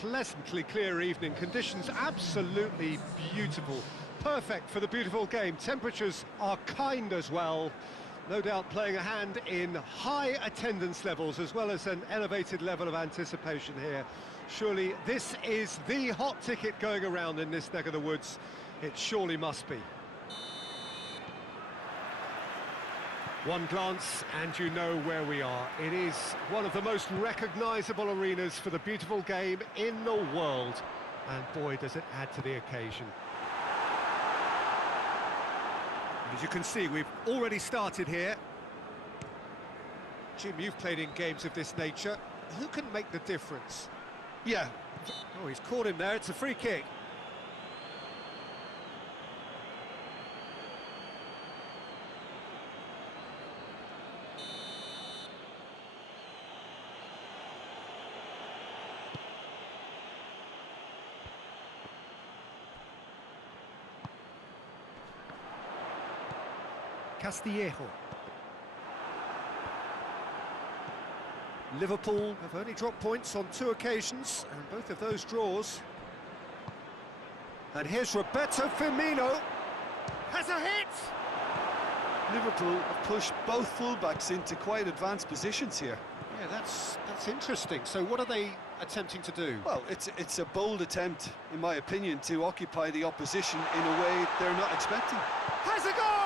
pleasantly clear evening. Conditions absolutely beautiful. Perfect for the beautiful game. Temperatures are kind as well. No doubt playing a hand in high attendance levels as well as an elevated level of anticipation here. Surely this is the hot ticket going around in this neck of the woods. It surely must be. One glance and you know where we are. It is one of the most recognisable arenas for the beautiful game in the world. And boy, does it add to the occasion. As you can see, we've already started here. Jim, you've played in games of this nature. Who can make the difference? Yeah. Oh, he's caught him there. It's a free kick. Castillejo. Liverpool have only dropped points on 2 occasions, and both of those draws. And here's Roberto Firmino. Has a hit! Liverpool have pushed both fullbacks into quite advanced positions here. Yeah, that's interesting. So what are they attempting to do? Well, it's a bold attempt, in my opinion, to occupy the opposition in a way they're not expecting. Has a goal!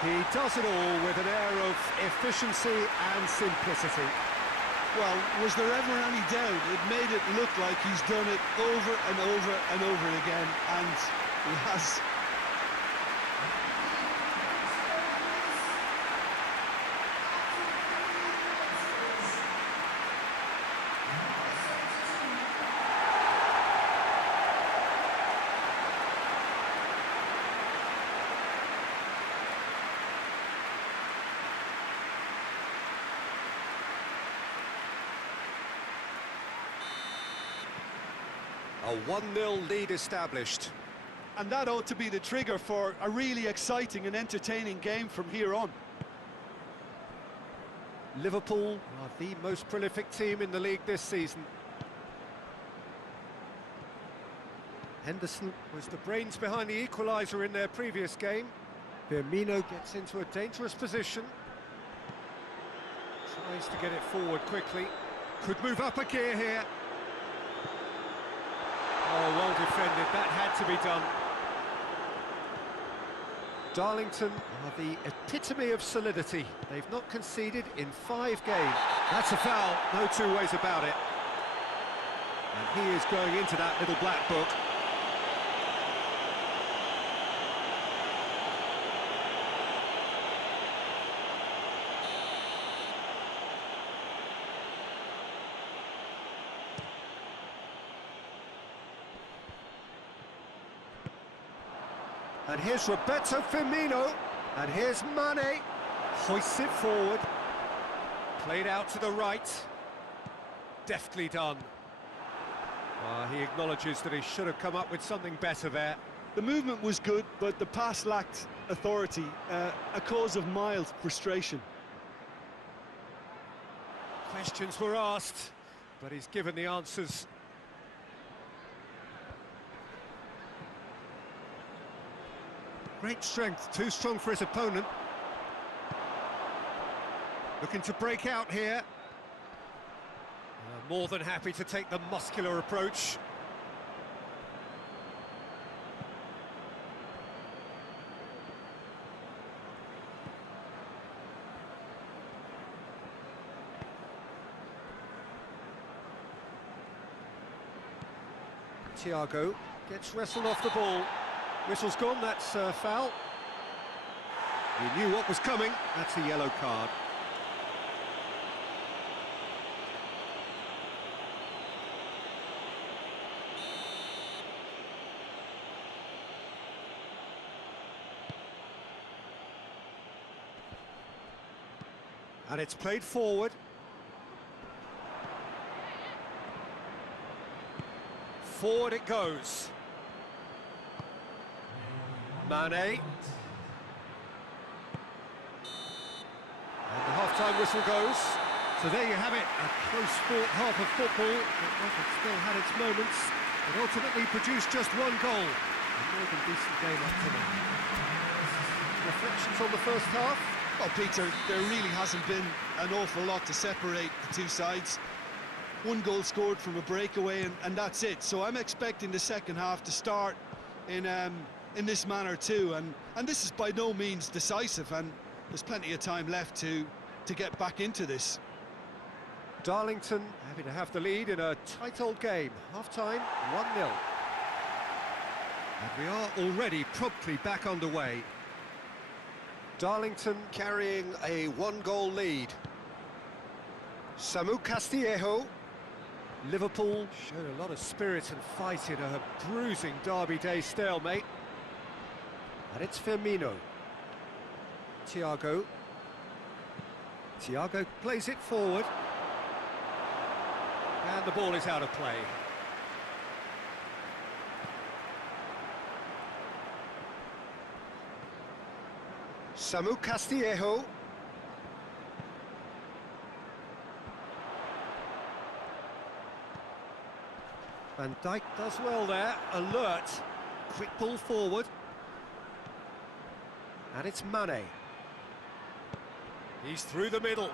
He does it all with an air of efficiency and simplicity. Well, was there ever any doubt? It made it look like he's done it over and over and over again, and he has. A 1-0 lead established. And that ought to be the trigger for a really exciting and entertaining game from here on. Liverpool are the most prolific team in the league this season. Henderson was the brains behind the equaliser in their previous game. Firmino gets into a dangerous position. Tries to get it forward quickly. Could move up a gear here. Oh, well defended, that had to be done. Darlington are the epitome of solidity. They've not conceded in 5 games. That's a foul, no 2 ways about it. And he is going into that little black book. And here's Roberto Firmino, and here's Mane, hoists it forward, played out to the right, deftly done. He acknowledges that he should have come up with something better there. The movement was good, but the pass lacked authority, a cause of mild frustration. Questions were asked, but he's given the answers. Great strength, too strong for his opponent. Looking to break out here. More than happy to take the muscular approach. Thiago gets wrestled off the ball. Whistle's gone, that's a foul. He knew what was coming, that's a yellow card. And it's played forward. Forward it goes. Mane. half-time whistle goes. So there you have it, a close-fought half of football. It still had its moments, but ultimately produced just one goal. A more than decent game up to now. Reflections on the first half? Well, Peter, there really hasn't been an awful lot to separate the two sides. One goal scored from a breakaway, and that's it. So I'm expecting the second half to start in this manner too. And this is by no means decisive, and there's plenty of time left to get back into this. Darlington happy to have the lead in a tight old game. Half-time, 1-0. And we are already promptly back underway. Darlington carrying a one-goal lead. Samu Castillejo. Liverpool showed a lot of spirit and fight in a bruising Derby Day stalemate. And it's Firmino. Thiago plays it forward. And the ball is out of play. Samu Castillejo. Van Dijk does well there, alert, quick ball forward. And it's Mane. He's through the middle.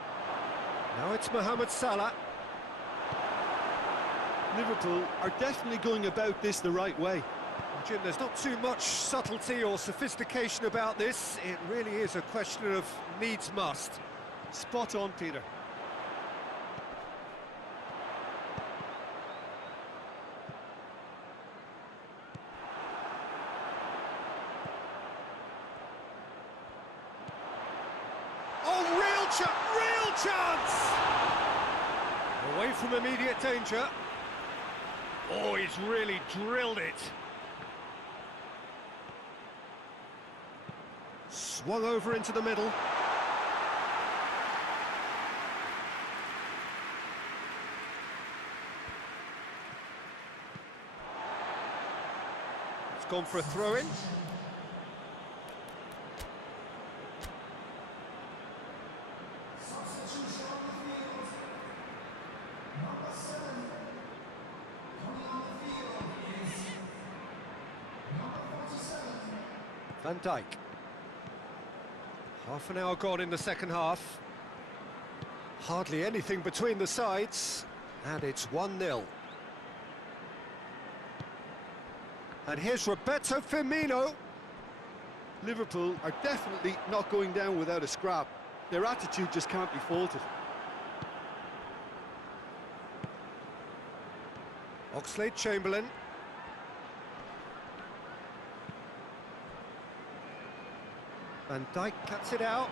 Now it's Mohamed Salah. Liverpool are definitely going about this the right way. Jim, there's not too much subtlety or sophistication about this. It really is a question of needs must. Spot on, Peter. Oh, real chance! Away from immediate danger. Oh, he's really drilled it. Swung over into the middle. It's gone for a throw-in. Van Dijk. Half an hour gone in the second half. Hardly anything between the sides, and it's 1-0. And here's Roberto Firmino. Liverpool are definitely not going down without a scrap. Their attitude just can't be faulted. Oxlade-Chamberlain. Van Dijk cuts it out.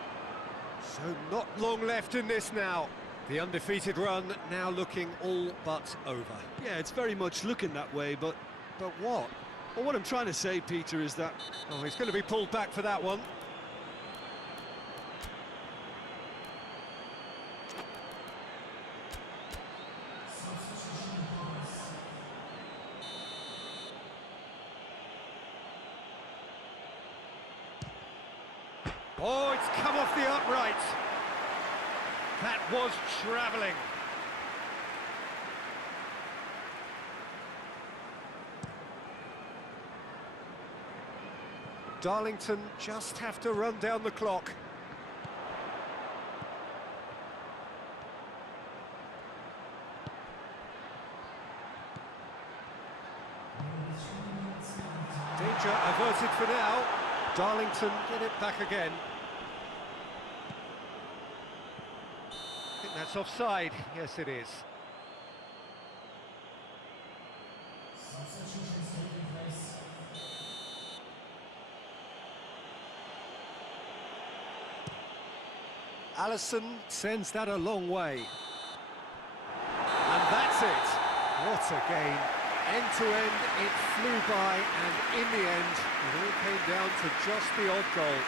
So not long left in this now. The undefeated run now looking all but over. Yeah, it's very much looking that way, but what? Well, what I'm trying to say, Peter, is that... Oh, he's going to be pulled back for that one. Oh, it's come off the upright. That was travelling. Darlington just have to run down the clock. Danger averted for now. Darlington get it back again. I think that's offside. Yes, it is. Alisson sends that a long way. And that's it. What a game. End to end, it flew by, and in the end, it all came down to just the odd goal.